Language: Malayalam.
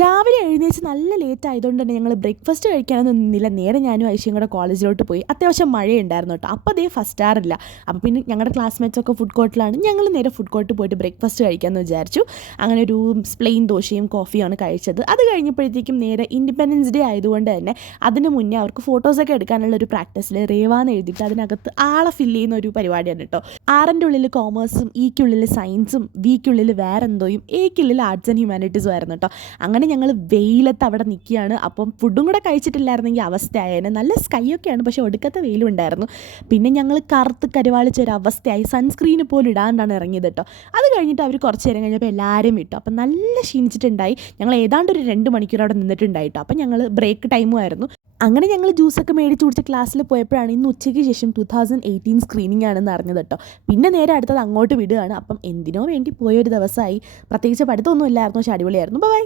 രാവിലെ എഴുന്നേച്ച് നല്ല ലേറ്റ് ആയതുകൊണ്ട് തന്നെ ഞങ്ങൾ ബ്രേക്ക്ഫാസ്റ്റ് കഴിക്കാനൊന്നും നിന്നില്ല. നേരെ ഞാനും ഐഷയും കൂടെ കോളേജിലോട്ട് പോയി. അത്യാവശ്യം മഴയുണ്ടായിരുന്നു കേട്ടോ. അപ്പോൾ അതേ ഫസ്റ്റ് ആറില്ല. അപ്പോൾ പിന്നെ ഞങ്ങളുടെ ക്ലാസ്മേറ്റ്സൊക്കെ ഫുഡ് കോർട്ടിലാണ്. ഞങ്ങൾ നേരെ ഫുഡ് കോർട്ടിൽ പോയിട്ട് ബ്രേക്ക്ഫാസ്റ്റ് കഴിക്കാമെന്ന് വിചാരിച്ചു. അങ്ങനെ ഒരു പ്ലെയിൻ ദോശയും കോഫിയാണ് കഴിച്ചത്. അത് കഴിഞ്ഞപ്പോഴത്തേക്കും നേരെ ഇൻഡിപെൻഡൻസ് ഡേ ആയതുകൊണ്ട് തന്നെ അതിന് മുന്നേ അവർക്ക് ഫോട്ടോസൊക്കെ എടുക്കാനുള്ള ഒരു പ്രാക്ടീസിൽ റേവാന്ന് എഴുതിയിട്ട് അതിനകത്ത് ആളെ ഫില്ല് ചെയ്യുന്ന ഒരു പരിപാടിയാണ് കേട്ടോ. ആറിൻ്റെ ഉള്ളിൽ കോമേഴ്സും ഇക്കുള്ളിൽ സയൻസും വിക്കുള്ളിൽ വേറെന്തോയും എക്കുള്ളിൽ ആർട്സ് ആൻഡ് ഹ്യൂമാനിറ്റീസും ആയിരുന്നു കേട്ടോ. അങ്ങനെ ഞങ്ങൾ വെയിലത്ത് അവിടെ നിൽക്കുകയാണ്. അപ്പം ഫുഡും കൂടെ കഴിച്ചിട്ടില്ലായിരുന്നെങ്കിൽ അവസ്ഥയായേനെ. നല്ല സ്കൈയൊക്കെയാണ്, പക്ഷേ ഒടുക്കത്തെ വെയിലും ഉണ്ടായിരുന്നു. പിന്നെ ഞങ്ങൾ കറുത്ത് കരുവാളിച്ചൊരവസ്ഥയായി. സൺസ്ക്രീന് പോലും ഇടാണ്ടാണ് ഇറങ്ങിയത് കേട്ടോ. അത് കഴിഞ്ഞിട്ട് അവർ കുറച്ച് നേരം കഴിഞ്ഞപ്പോൾ എല്ലാവരും വിട്ടു. അപ്പം നല്ല ക്ഷീണിച്ചിട്ടുണ്ടായി. ഞങ്ങൾ ഏതാണ്ട് ഒരു 2 മണിക്കൂർ അവിടെ നിന്നിട്ടുണ്ടായിട്ടോ. അപ്പം ഞങ്ങൾ ബ്രേക്ക് ടൈമും ആയിരുന്നു. അങ്ങനെ ഞങ്ങൾ ജ്യൂസൊക്കെ മേടിച്ച് കുടിച്ച് ക്ലാസ്സിൽ പോയപ്പോഴാണ് ഇന്ന് ഉച്ചയ്ക്ക് ശേഷം 2018 സ്ക്രീനിങ് ആണെന്ന് അറിഞ്ഞത് കേട്ടോ. പിന്നെ നേരെ അടുത്തത് അങ്ങോട്ട് വിടുകയാണ്. അപ്പം എന്തിനോ വേണ്ടി പോയൊരു ദിവസമായി. പ്രത്യേകിച്ച് പഠിത്തമൊന്നും ഇല്ലായിരുന്നു, പക്ഷേ അടിപൊളിയായിരുന്നു. ബൈ.